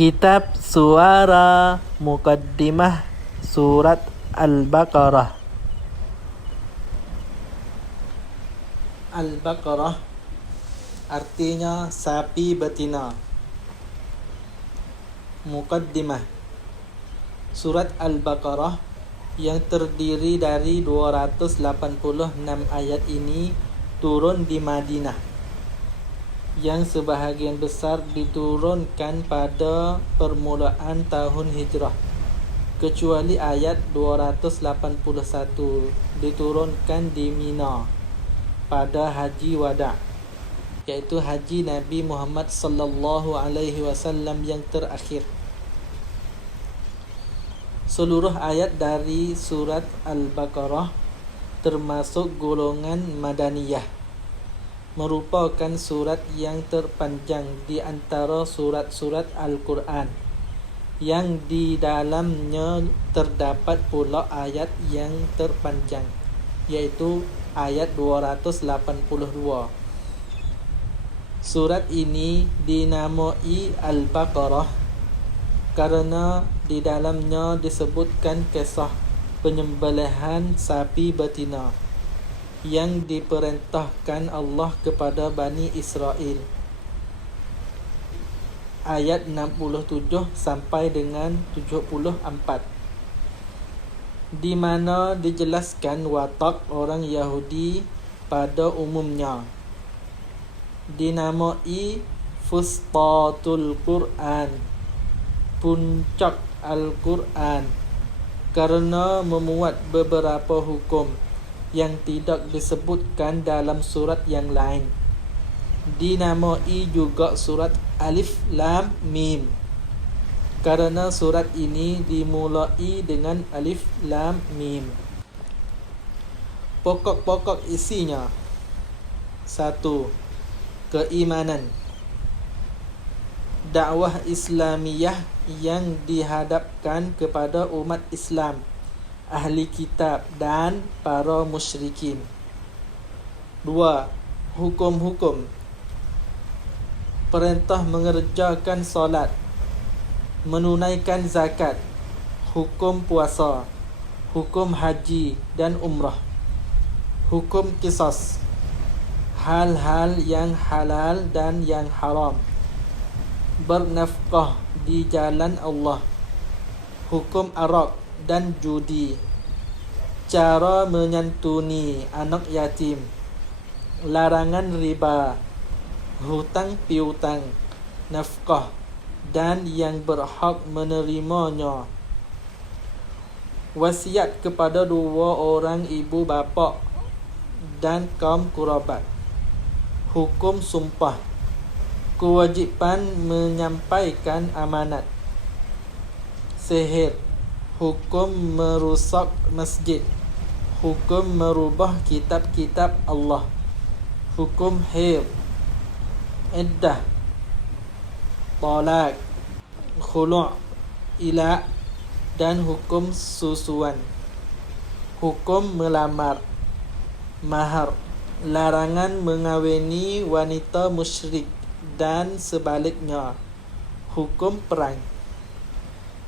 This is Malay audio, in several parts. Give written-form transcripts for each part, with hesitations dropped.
Kitab Suara Muqaddimah Surat Al-Baqarah. Al-Baqarah artinya sapi betina. Muqaddimah Surat Al-Baqarah yang terdiri dari 286 ayat ini turun di Madinah, yang sebahagian besar diturunkan pada permulaan tahun Hijrah, kecuali ayat 281 diturunkan di Mina pada Haji Wada', yaitu Haji Nabi Muhammad sallallahu alaihi wasallam yang terakhir. Seluruh ayat dari surat Al-Baqarah termasuk golongan Madaniyah, merupakan surat yang terpanjang di antara surat-surat Al-Quran, yang di dalamnya terdapat pula ayat yang terpanjang, yaitu ayat 282. Surat ini dinamai Al-Baqarah karena di dalamnya disebutkan kisah penyembelihan sapi betina yang diperintahkan Allah kepada Bani Israel. Ayat 67 sampai dengan 74, di mana dijelaskan watak orang Yahudi pada umumnya. Dinamai Fustatul Quran, puncak Al-Quran, karena memuat beberapa hukum yang tidak disebutkan dalam surat yang lain. Dinamai juga surat Alif Lam Mim karena surat ini dimulai dengan Alif Lam Mim. Pokok-pokok isinya: 1. Keimanan. Dakwah Islamiyah yang dihadapkan kepada umat Islam, ahli kitab dan para musyrikin. 2. Hukum-hukum. Perintah mengerjakan solat, menunaikan zakat, hukum puasa, hukum haji dan umrah, hukum qisas, hal-hal yang halal dan yang haram, bernafkah di jalan Allah, hukum arak dan judi, cara menyantuni anak yatim, larangan riba, hutang piutang, nafkah dan yang berhak menerimanya, wasiat kepada 2 orang ibu bapa dan kaum kerabat, hukum sumpah, kewajipan menyampaikan amanat, sihir, hukum merusak masjid, hukum merubah kitab-kitab Allah, hukum haid, iddah, talak, khulu', ila' dan hukum susuan, hukum melamar, mahar, larangan mengawini wanita musyrik dan sebaliknya, hukum perang.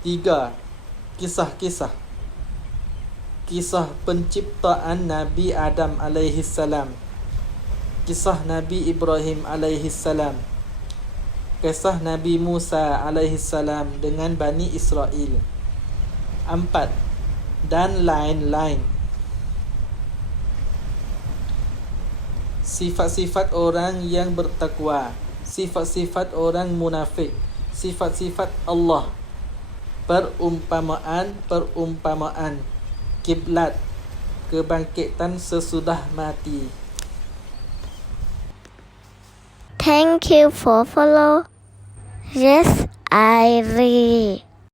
3. Kisah-kisah. Kisah penciptaan Nabi Adam alaihi salam, kisah Nabi Ibrahim alaihi salam, kisah Nabi Musa alaihi salam dengan Bani Israel. 4. Dan lain-lain. Sifat-sifat orang yang bertakwa, sifat-sifat orang munafik, sifat-sifat Allah, perumpamaan, kiblat, kebangkitan sesudah mati. Thank you for follow. Yes, I read.